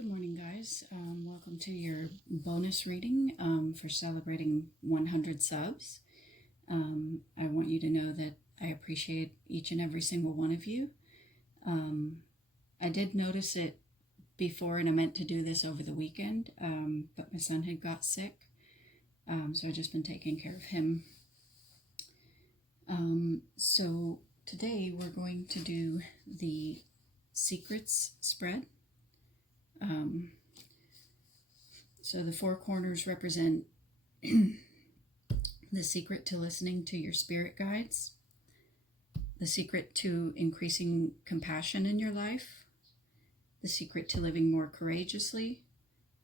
Good morning, guys. Welcome to your bonus reading for celebrating 100 subs. I want you to know that I appreciate each and every single one of you. I did notice it before, and I meant to do this over the weekend, but my son had got sick, so I've just been taking care of him. So today we're going to do the Secrets spread. So the four corners represent the secret to listening to your spirit guides, the secret to increasing compassion in your life, the secret to living more courageously,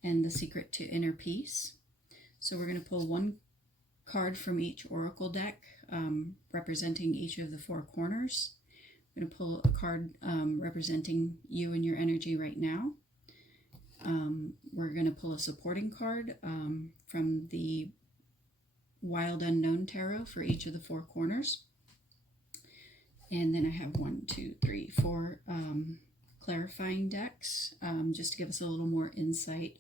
and the secret to inner peace. So we're going to pull one card from each oracle deck representing each of the four corners. I'm going to pull a card representing you and your energy right now. We're going to pull a supporting card from the Wild Unknown Tarot for each of the four corners. And then I have 4 clarifying decks just to give us a little more insight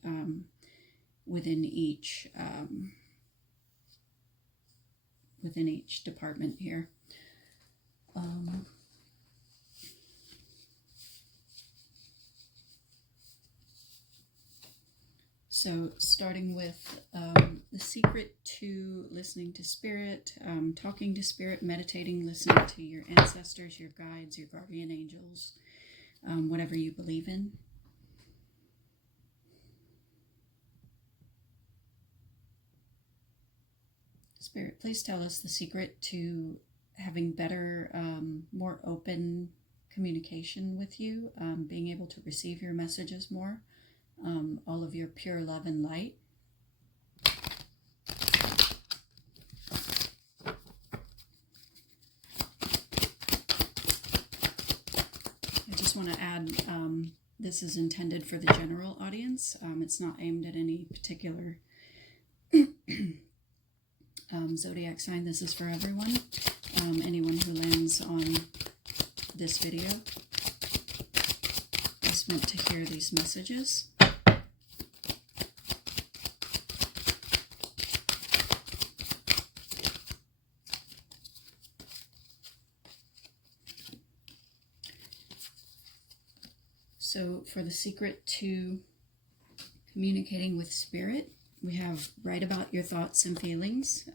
within each department here. So starting with the secret to listening to spirit, talking to spirit, meditating, listening to your ancestors, your guides, your guardian angels, whatever you believe in. Spirit, please tell us the secret to having better, more open communication with you, being able to receive your messages more. All of your pure love and light. I just want to add, this is intended for the general audience. It's not aimed at any particular zodiac sign. This is for everyone. Anyone who lands on this video is meant to hear these messages. So for the secret to communicating with spirit, we have write about your thoughts and feelings.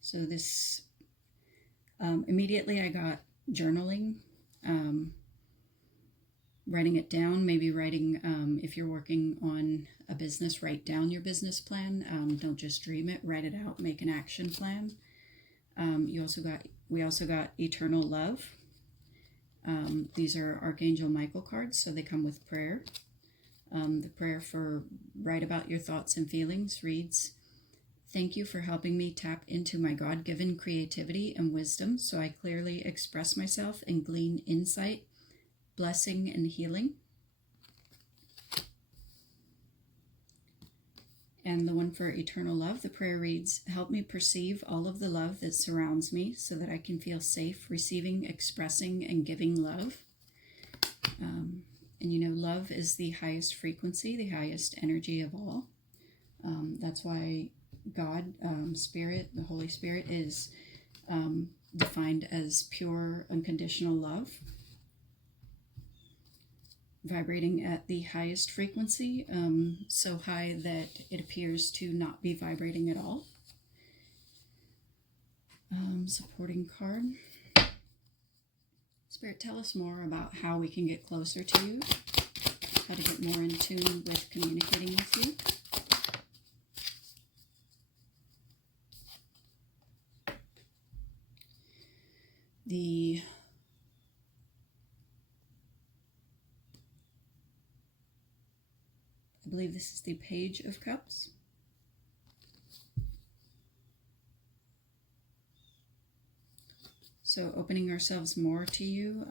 So this, immediately I got journaling, writing it down, maybe writing, if you're working on a business, write down your business plan. Don't just dream it, write it out, make an action plan. We also got eternal love. These are Archangel Michael cards, so they come with prayer. The prayer for write about your thoughts and feelings reads, "Thank you for helping me tap into my God-given creativity and wisdom so I clearly express myself and glean insight, blessing, and healing." And the one for eternal love, the prayer reads, "Help me perceive all of the love that surrounds me so that I can feel safe receiving, expressing, and giving love." And you know, love is the highest frequency, the highest energy of all. That's why God, Spirit, the Holy Spirit is defined as pure, unconditional love, vibrating at the highest frequency, so high that it appears to not be vibrating at all. Supporting card. Spirit, tell us more about how we can get closer to you, how to get more in tune with communicating with you. I believe this is the Page of Cups. So opening ourselves more to you.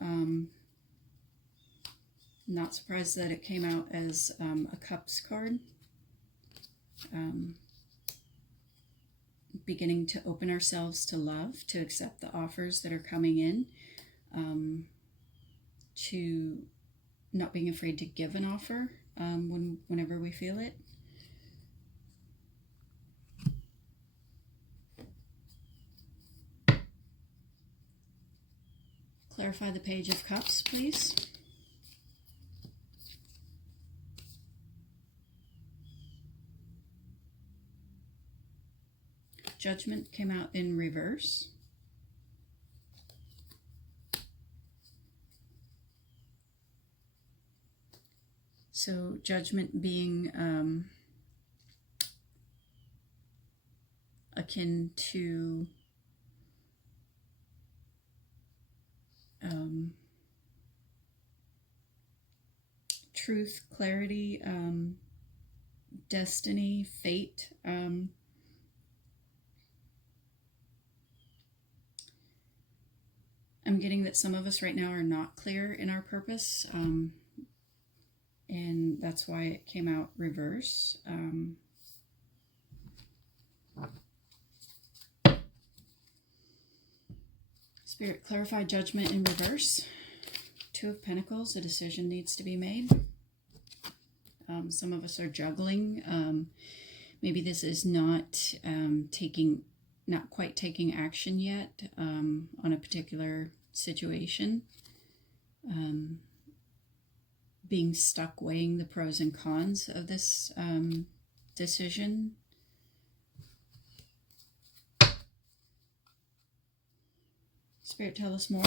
Not surprised that it came out as a Cups card. Beginning to open ourselves to love, to accept the offers that are coming in, to not being afraid to give an offer, whenever we feel it. Clarify the Page of Cups, please. Judgment came out in reverse. So Judgment being akin to truth, clarity, destiny, fate. I'm getting that some of us right now are not clear in our purpose, and that's why it came out reverse. Spirit, clarify Judgment in reverse. Two of Pentacles, a decision needs to be made. Some of us are juggling. Maybe this is not not quite taking action yet on a particular situation. Being stuck weighing the pros and cons of this decision. Spirit, tell us more.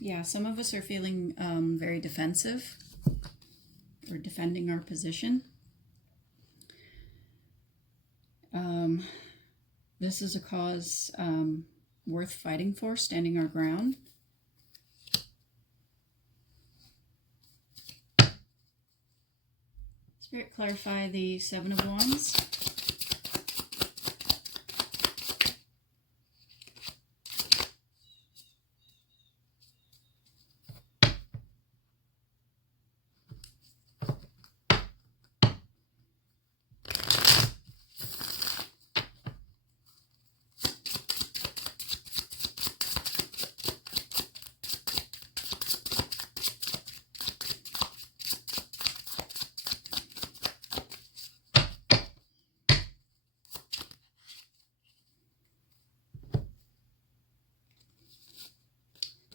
Yeah, some of us are feeling very defensive. We're defending our position. This is a cause worth fighting for, standing our ground. Spirit, clarify the Seven of Wands.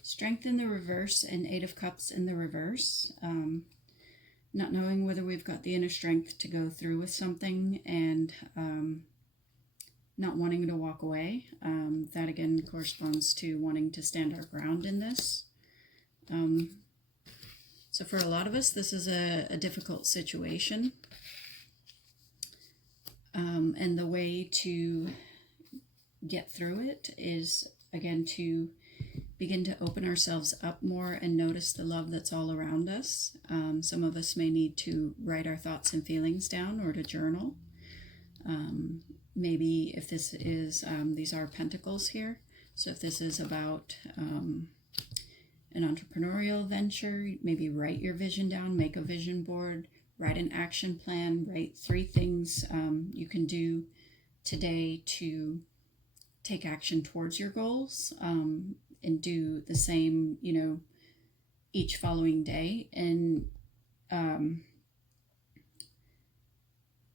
Strength in the reverse and Eight of Cups in the reverse. Not knowing whether we've got the inner strength to go through with something and not wanting to walk away. That again corresponds to wanting to stand our ground in this. So for a lot of us, this is a difficult situation. And the way to get through it is, again, to begin to open ourselves up more and notice the love that's all around us. Some of us may need to write our thoughts and feelings down or to journal. Maybe if this is, these are pentacles here, so if this is about an entrepreneurial venture, maybe write your vision down, make a vision board, write an action plan, write 3 things you can do today to take action towards your goals, and do the same, each following day. And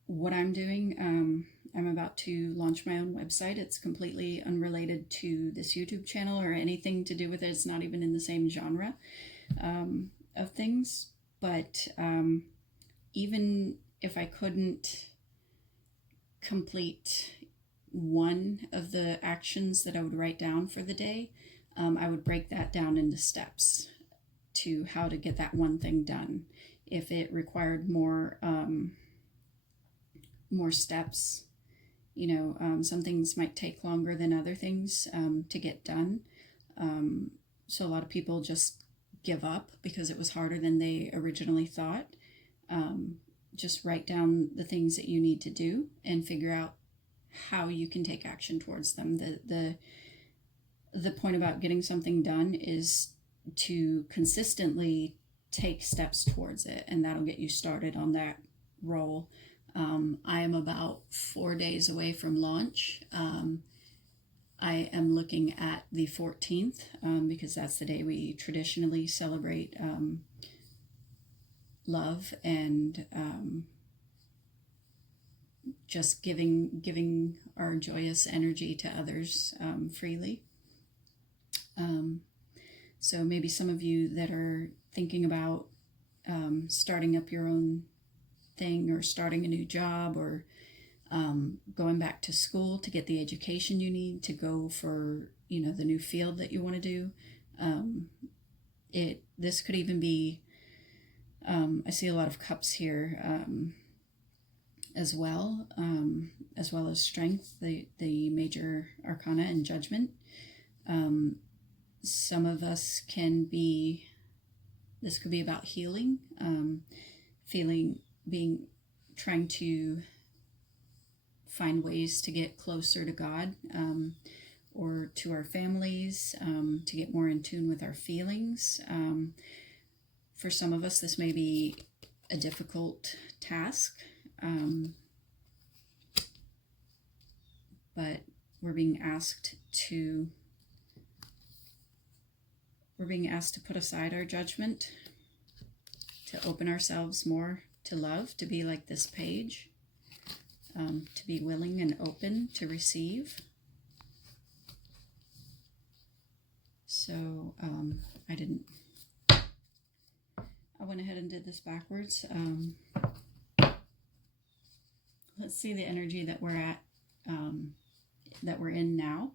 what I'm doing, I'm about to launch my own website. It's completely unrelated to this YouTube channel or anything to do with it. It's not even in the same genre of things. But even if I couldn't complete one of the actions that I would write down for the day, I would break that down into steps to how to get that one thing done. If it required more steps, some things might take longer than other things to get done. So a lot of people just give up because it was harder than they originally thought. Just write down the things that you need to do and figure out how you can take action towards them. The point about getting something done is to consistently take steps towards it, and that'll get you started on that roll. I am about 4 days away from launch. I am looking at the 14th because that's the day we traditionally celebrate love and just giving our joyous energy to others freely. So maybe some of you that are thinking about starting up your own thing, or starting a new job, or going back to school to get the education you need to go for, the new field that you want to do. This could even be, I see a lot of cups here as well as strength, the major arcana, and judgment. Some of us this could be about healing, trying to find ways to get closer to God, or to our families, to get more in tune with our feelings. For some of us, this may be a difficult task, but we're being asked to put aside our judgment, to open ourselves more to love, to be like this page, to be willing and open to receive. So I went ahead and did this backwards. Let's see the energy that we're at, that we're in now.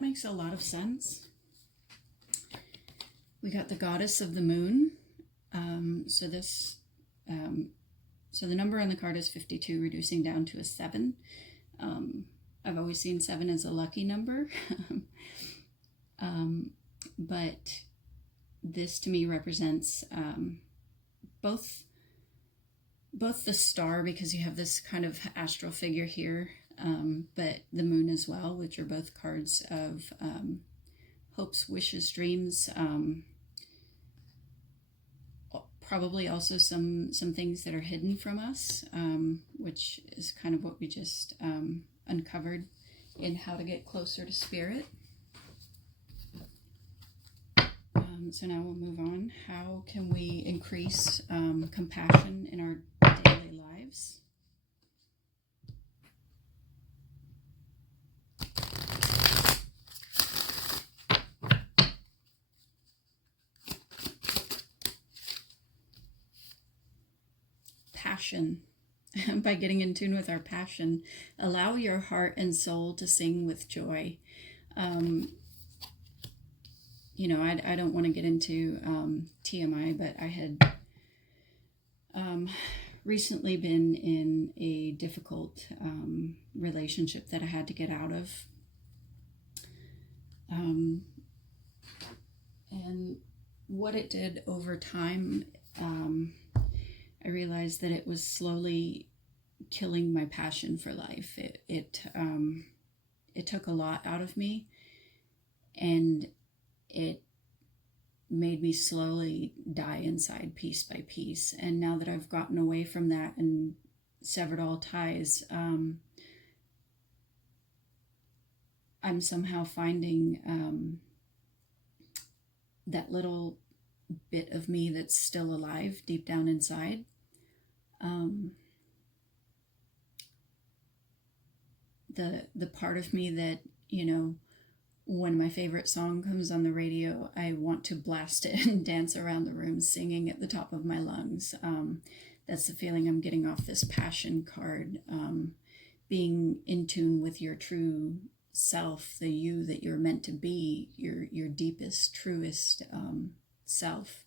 Makes a lot of sense. We got the goddess of the moon. So the number on the card is 52, reducing down to a 7. I've always seen 7 as a lucky number. But this to me represents both the star, because you have this kind of astral figure here, but the moon as well, which are both cards of hopes, wishes, dreams, probably also some things that are hidden from us, which is kind of what we just uncovered in how to get closer to spirit. So now we'll move on. How can we increase compassion in our daily lives? Passion. By getting in tune with our passion, allow your heart and soul to sing with joy. I don't want to get into TMI, but I had recently been in a difficult relationship that I had to get out of. And what it did over time, I realized that it was slowly killing my passion for life. It took a lot out of me, and it made me slowly die inside, piece by piece. And now that I've gotten away from that and severed all ties, I'm somehow finding that little bit of me that's still alive deep down inside. The part of me that, when my favorite song comes on the radio, I want to blast it and dance around the room singing at the top of my lungs. That's the feeling I'm getting off this passion card. Being in tune with your true self, the you that you're meant to be, your deepest, truest self.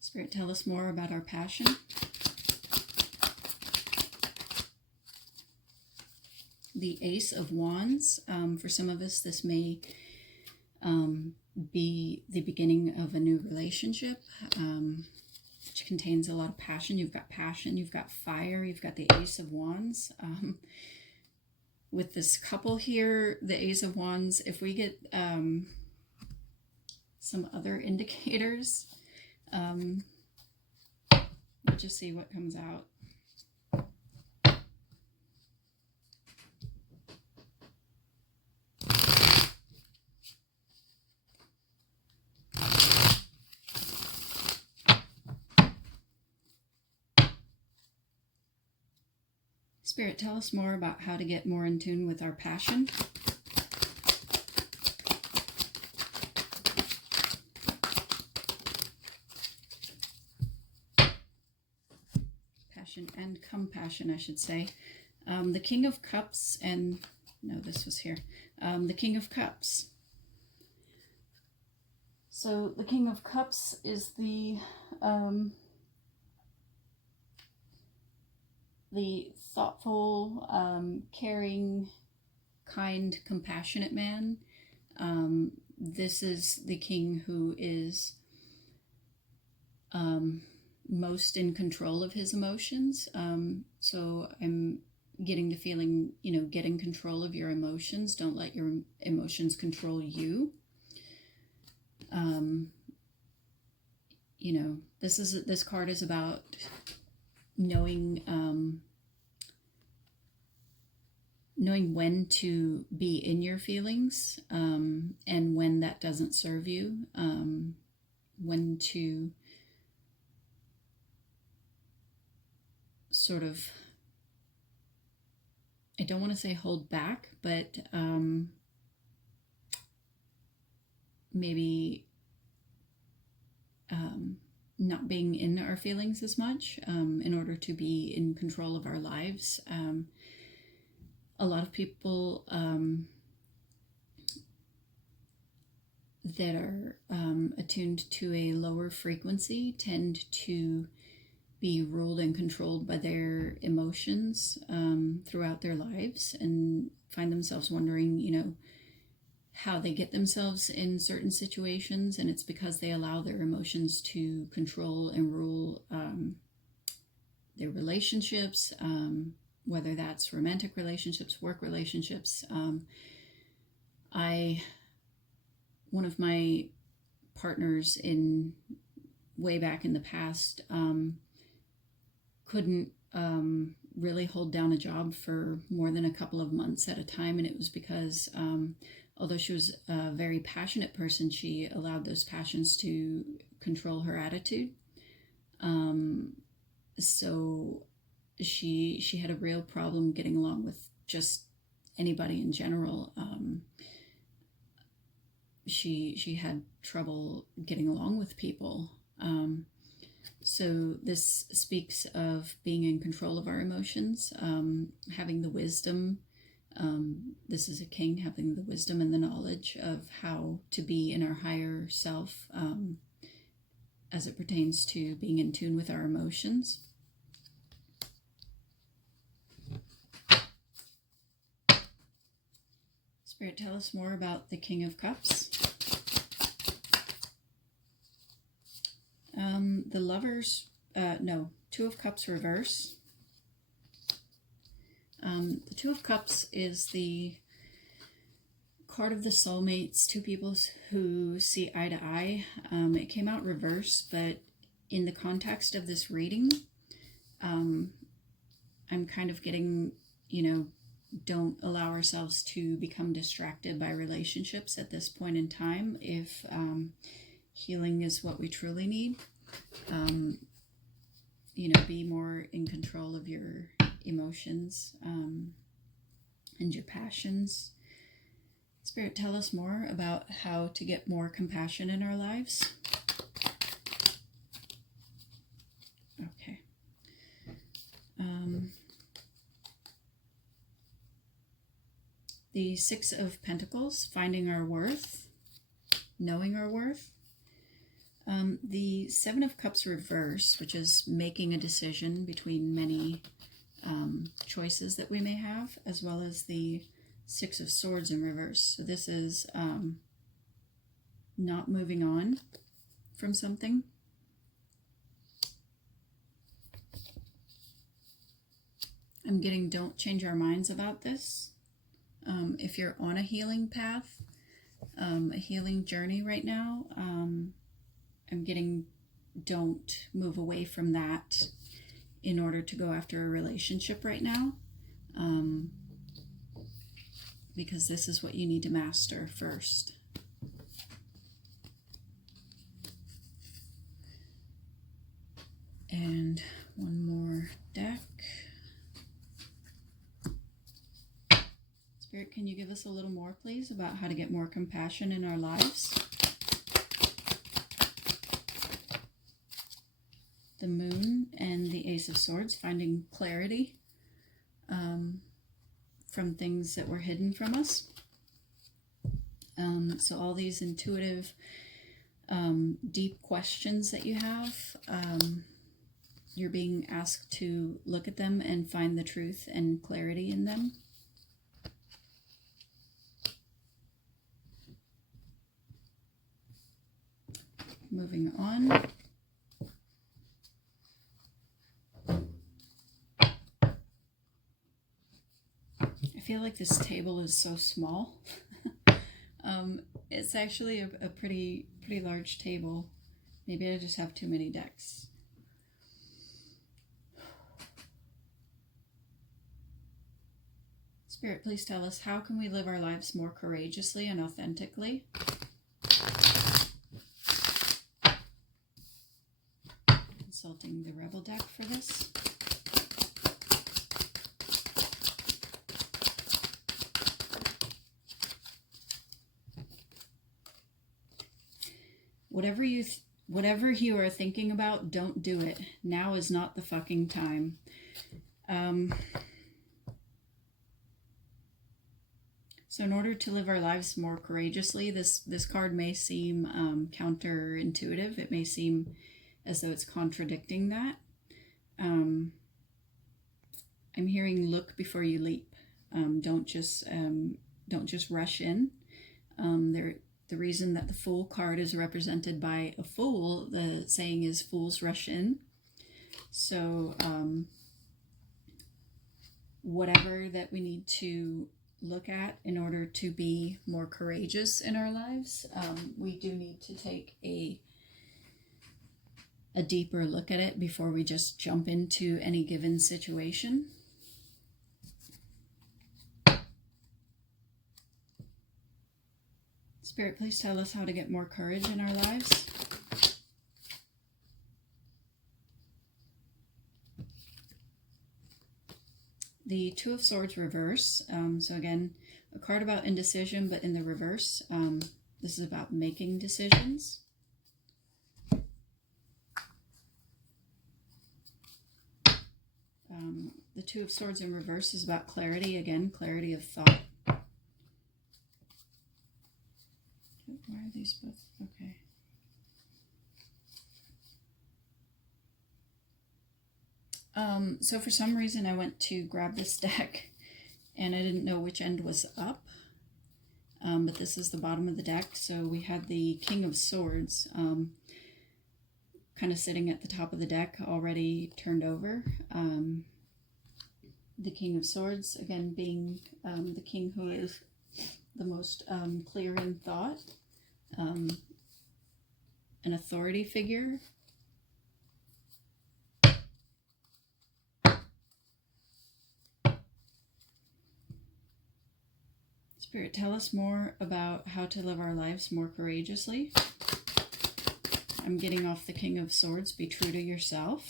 Spirit, tell us more about our passion. the Ace of Wands. For some of us, this may be the beginning of a new relationship, which contains a lot of passion. You've got passion, you've got fire, you've got the Ace of Wands. With this couple here, the Ace of Wands, if we get some other indicators, we'll just see what comes out. Spirit, tell us more about how to get more in tune with our passion. Passion and compassion, I should say. The King of Cups and... No, this was here. The King of Cups. So the King of Cups is the thoughtful, caring, kind, compassionate man. This is the king who is most in control of his emotions. So I'm getting the feeling, get in control of your emotions. Don't let your emotions control you. This card is about knowing when to be in your feelings, and when that doesn't serve you, when to sort of, I don't want to say hold back, but maybe not being in our feelings as much, in order to be in control of our lives. A lot of people that are attuned to a lower frequency tend to be ruled and controlled by their emotions throughout their lives, and find themselves wondering, how they get themselves in certain situations, and it's because they allow their emotions to control and rule their relationships, whether that's romantic relationships, work relationships. One of my partners way back in the past couldn't really hold down a job for more than a couple of months at a time, and it was because although she was a very passionate person, she allowed those passions to control her attitude. So she had a real problem getting along with just anybody in general. She had trouble getting along with people. So this speaks of being in control of our emotions, having the wisdom. This is a king, having the wisdom and the knowledge of how to be in our higher self, as it pertains to being in tune with our emotions. Spirit, tell us more about the King of Cups. The Lovers, Two of Cups reverse. The Two of Cups is the card of the soulmates, two people who see eye to eye. It came out reverse, but in the context of this reading, I'm kind of getting, don't allow ourselves to become distracted by relationships at this point in time. If healing is what we truly need, be more in control of your emotions and your passions. Spirit, tell us more about how to get more compassion in our lives. Okay. The Six of Pentacles, finding our worth, knowing our worth. The Seven of Cups reverse, which is making a decision between many choices that we may have, as well as the Six of Swords in reverse. So this is not moving on from something. I'm getting don't change our minds about this. If you're on a healing path, a healing journey right now, I'm getting don't move away from that in order to go after a relationship right now, because this is what you need to master first. And one more deck. Spirit, can you give us a little more, please, about how to get more compassion in our lives? The Moon and the Ace of Swords, finding clarity from things that were hidden from us. So all these intuitive, deep questions that you have, you're being asked to look at them and find the truth and clarity in them. Moving on. I feel like this table is so small. It's actually a pretty large table. Maybe I just have too many decks. Spirit, please tell us, how can we live our lives more courageously and authentically? Consulting the Rebel deck for this. Whatever you are thinking about, don't do it. Now is not the fucking time. So in order to live our lives more courageously, this card may seem counterintuitive. It may seem as though it's contradicting that. I'm hearing look before you leap. Don't just rush in. The reason that the Fool card is represented by a fool, the saying is fools rush in. So whatever that we need to look at in order to be more courageous in our lives, we do need to take a deeper look at it before we just jump into any given situation. Spirit, please tell us how to get more courage in our lives. The Two of Swords reverse. So again, a card about indecision, but in the reverse. This is about making decisions. The Two of Swords in reverse is about clarity. Again, clarity of thought. Why are these both? Okay. So for some reason I went to grab this deck and I didn't know which end was up. But this is the bottom of the deck. So we had the King of Swords kind of sitting at the top of the deck, already turned over. The King of Swords, again, being the king who is the most clear in thought, an authority figure. Spirit, tell us more about how to live our lives more courageously. I'm getting off the King of Swords. Be true to yourself.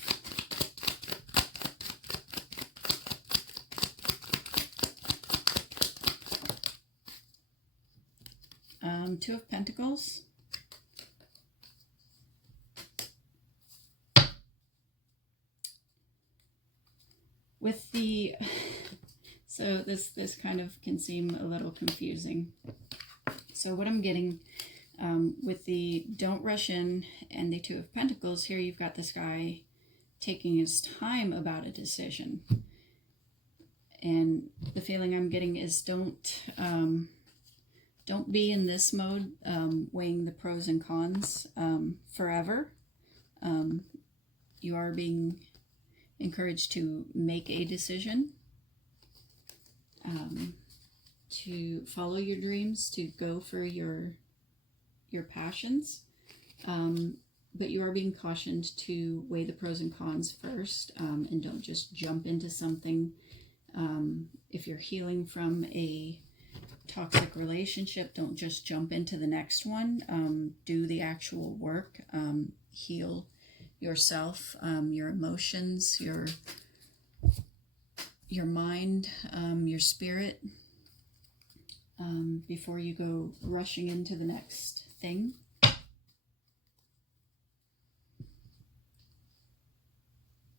Two of Pentacles. With the... So this kind of can seem a little confusing. So what I'm getting with the don't rush in and the Two of Pentacles, here you've got this guy taking his time about a decision. And the feeling I'm getting is don't be in this mode, weighing the pros and cons forever. You are being encouraged to make a decision, to follow your dreams, to go for your passions. But you are being cautioned to weigh the pros and cons first, and don't just jump into something. If you're healing from a toxic relationship, don't just jump into the next one. Do the actual work. Heal yourself, your emotions, your mind, your spirit, before you go rushing into the next thing.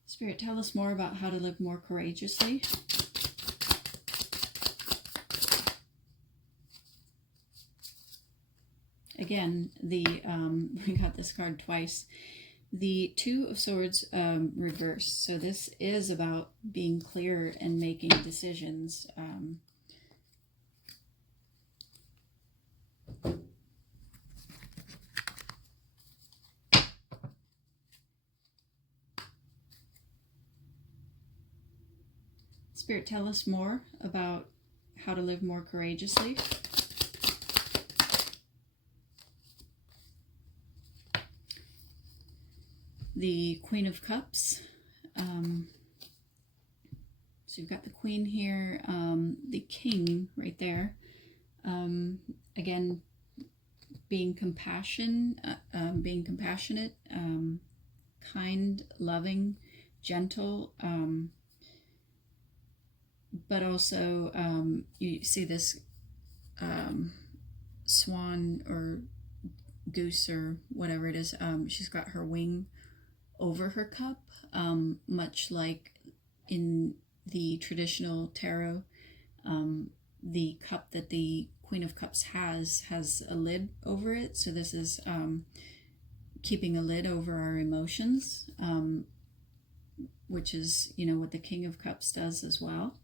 Spirit, tell us more about how to live more courageously. Again, we got this card twice. The Two of Swords reversed. So this is about being clear and making decisions. Spirit, tell us more about how to live more courageously. The Queen of Cups. So you've got the Queen here, the King right there. Again, being compassionate, kind, loving, gentle, but also you see this swan or goose or whatever it is. She's got her wing over her cup, much like in the traditional tarot. The cup that the Queen of Cups has a lid over it. So this is keeping a lid over our emotions, which is, what the King of Cups does as well.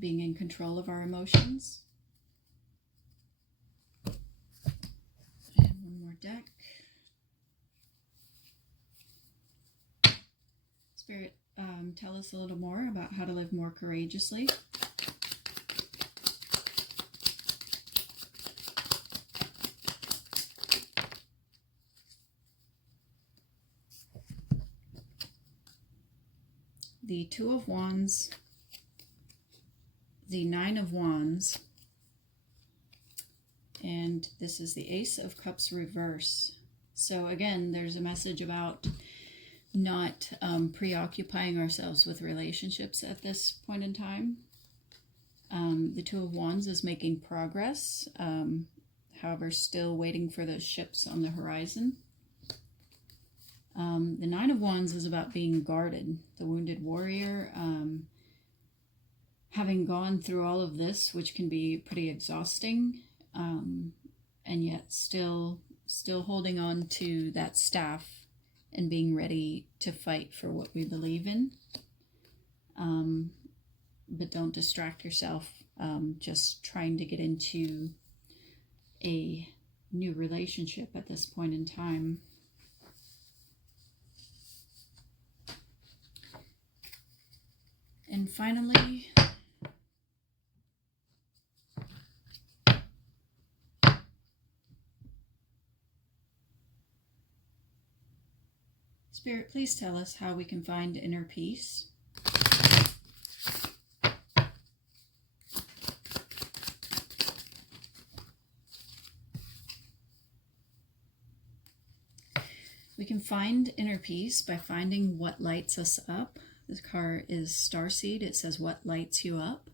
Being in control of our emotions. And one more deck. Spirit, tell us a little more about how to live more courageously. The Two of Wands, the Nine of Wands, and this is the Ace of Cups reverse. So again, there's a message about not preoccupying ourselves with relationships at this point in time. The Two of Wands is making progress, however, still waiting for those ships on the horizon. The Nine of Wands is about being guarded, the wounded warrior, having gone through all of this, which can be pretty exhausting, and yet still holding on to that staff and being ready to fight for what we believe in. But don't distract yourself just trying to get into a new relationship at this point in time. And finally, Spirit, please tell us how we can find inner peace. We can find inner peace by finding what lights us up. This card is Starseed. It says, what lights you up?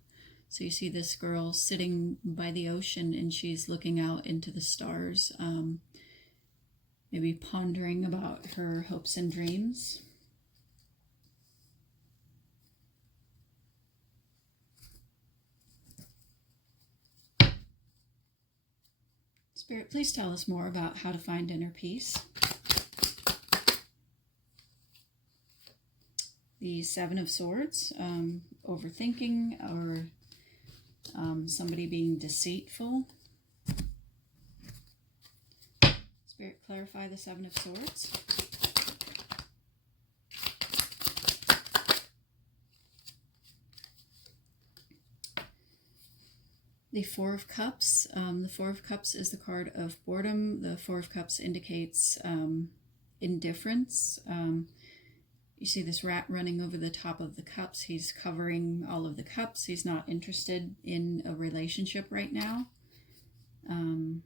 So you see this girl sitting by the ocean and she's looking out into the stars, maybe pondering about her hopes and dreams. Spirit, please tell us more about how to find inner peace. the Seven of Swords, overthinking, or somebody being deceitful. Spirit, clarify the Seven of Swords. The Four of Cups. The Four of Cups is the card of boredom. The Four of Cups indicates indifference. You see this rat running over the top of the cups. He's covering all of the cups. He's not interested in a relationship right now. The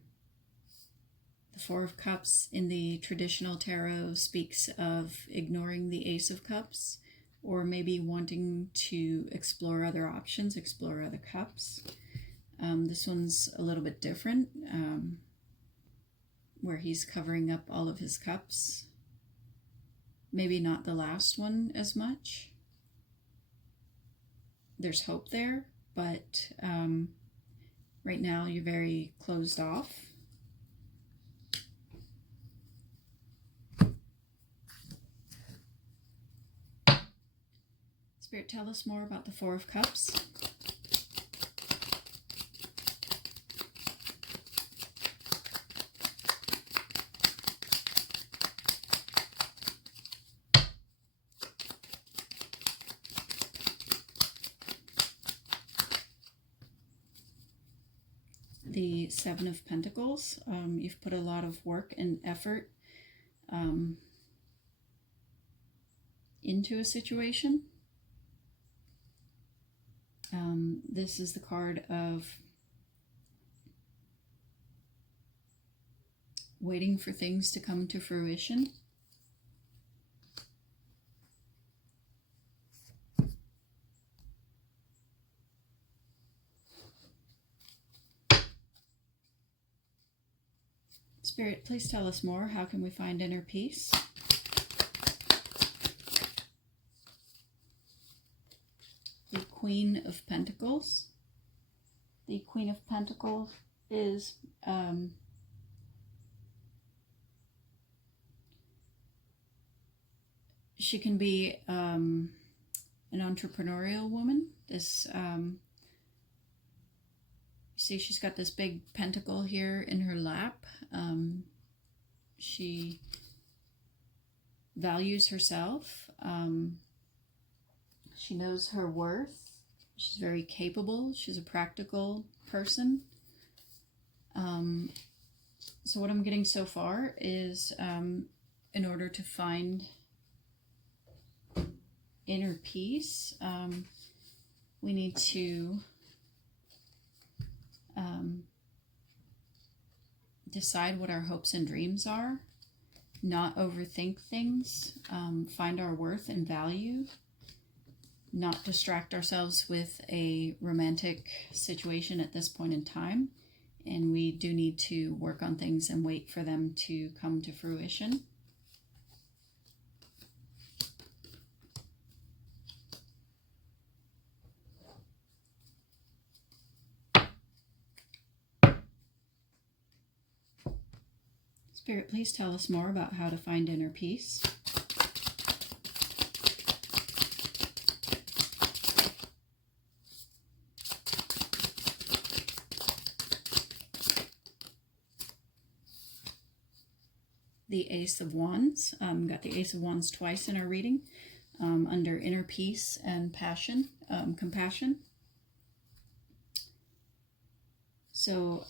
Four of Cups in the traditional tarot speaks of ignoring the Ace of Cups, or maybe wanting to explore other options, explore other cups. This one's a little bit different, where he's covering up all of his cups. Maybe not the last one as much. There's hope there, but right now you're very closed off. Spirit, tell us more about the Four of Cups. The Seven of Pentacles. You've put a lot of work and effort into a situation. This is the card of waiting for things to come to fruition. Spirit, please tell us more. How can we find inner peace? The Queen of Pentacles. The Queen of Pentacles is she can be an entrepreneurial woman. This you see, she's got this big pentacle here in her lap. She values herself. She knows her worth. She's very capable. She's a practical person. So what I'm getting so far is in order to find inner peace, we need to decide what our hopes and dreams are, not overthink things, find our worth and value, not distract ourselves with a romantic situation at this point in time. And we do need to work on things and wait for them to come to fruition. Spirit, please tell us more about how to find inner peace. The Ace of Wands. Got the Ace of Wands twice in our reading, under inner peace and passion, compassion. So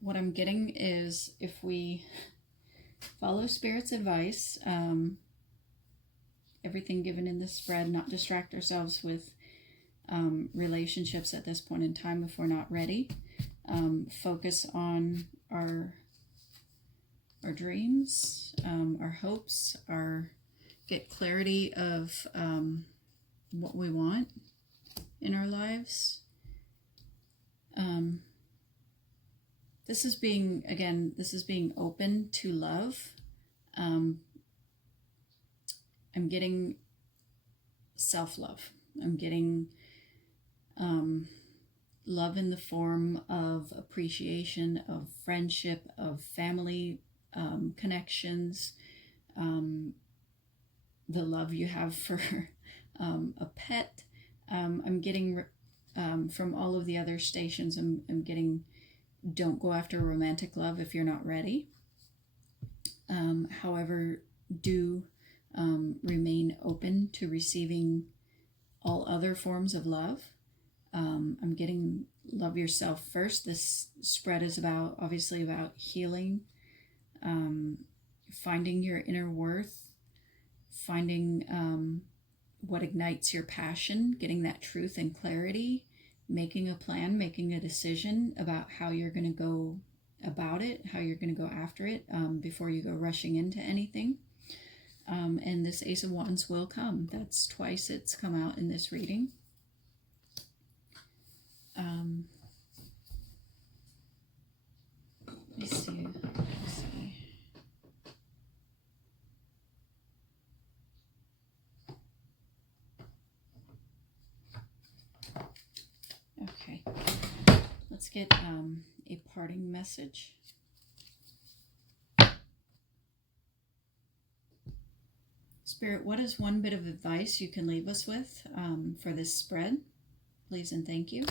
what I'm getting is, if we follow Spirit's advice, everything given in this spread, not distract ourselves with relationships at this point in time if we're not ready, focus on our dreams, our hopes, get clarity of what we want in our lives. This is being open to love. I'm getting self-love. I'm getting love in the form of appreciation, of friendship, of family connections, the love you have for a pet. I'm getting from all of the other stations, I'm getting, don't go after romantic love if you're not ready. However, do remain open to receiving all other forms of love. I'm getting love yourself first. This spread is about, obviously, about healing, finding your inner worth, finding what ignites your passion, getting that truth and clarity, making a plan, making a decision about how you're going to go about it, how you're going to go after it before you go rushing into anything. And this Ace of Wands will come. That's twice it's come out in this reading. Let me see. Okay, let's get a parting message. Spirit, what is one bit of advice you can leave us with for this spread? Please and thank you.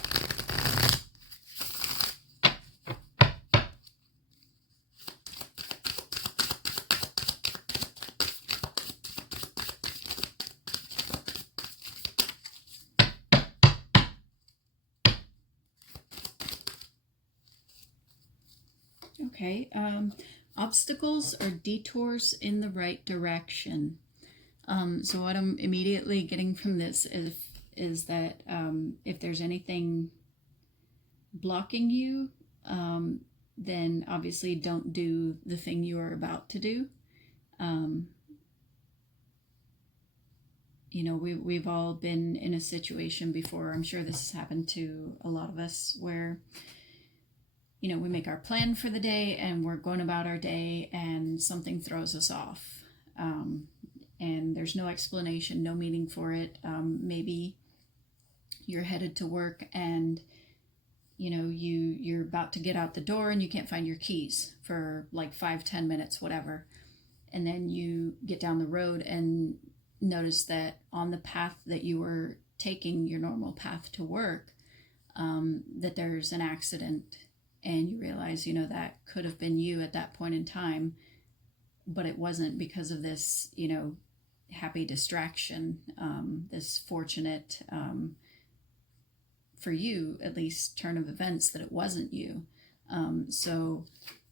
Okay, obstacles or detours in the right direction. So what I'm immediately getting from this is that if there's anything blocking you, then obviously don't do the thing you are about to do. You know, we've all been in a situation before. I'm sure this has happened to a lot of us where, you know, we make our plan for the day and we're going about our day and something throws us off. And there's no explanation, no meaning for it. Maybe you're headed to work and, you know, you're about to get out the door and you can't find your keys for like 5-10 minutes, whatever. And then you get down the road and notice that on the path that you were taking, your normal path to work, that there's an accident. And you realize, you know, that could have been you at that point in time, but it wasn't because of this, you know, happy distraction, this fortunate, for you at least, turn of events that it wasn't you. So,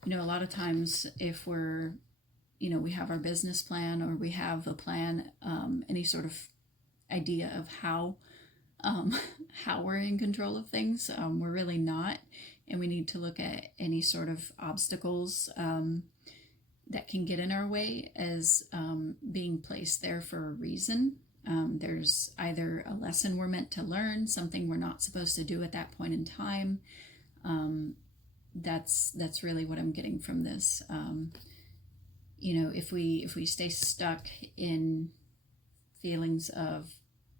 you know, a lot of times if we're, you know, we have our business plan or we have a plan, any sort of idea of how we're in control of things, we're really not. And we need to look at any sort of obstacles that can get in our way as being placed there for a reason. There's either a lesson we're meant to learn, something we're not supposed to do at that point in time. That's really what I'm getting from this. You know, if we stay stuck in feelings of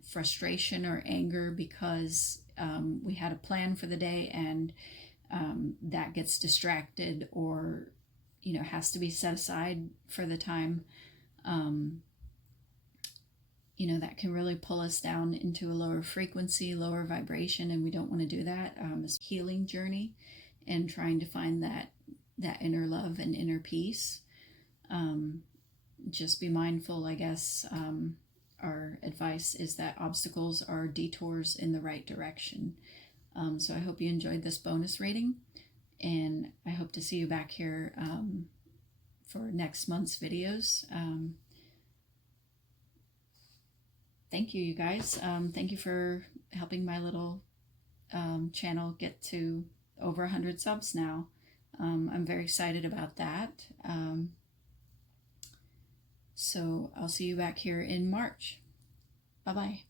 frustration or anger because we had a plan for the day and that gets distracted or, you know, has to be set aside for the time, you know, that can really pull us down into a lower frequency, lower vibration, and we don't want to do that. This healing journey and trying to find that inner love and inner peace. Just be mindful, I guess. Our advice is that obstacles are detours in the right direction. So I hope you enjoyed this bonus reading, and I hope to see you back here for next month's videos. Thank you, you guys. Thank you for helping my little channel get to over 100 subs now. I'm very excited about that. So I'll see you back here in March. Bye-bye.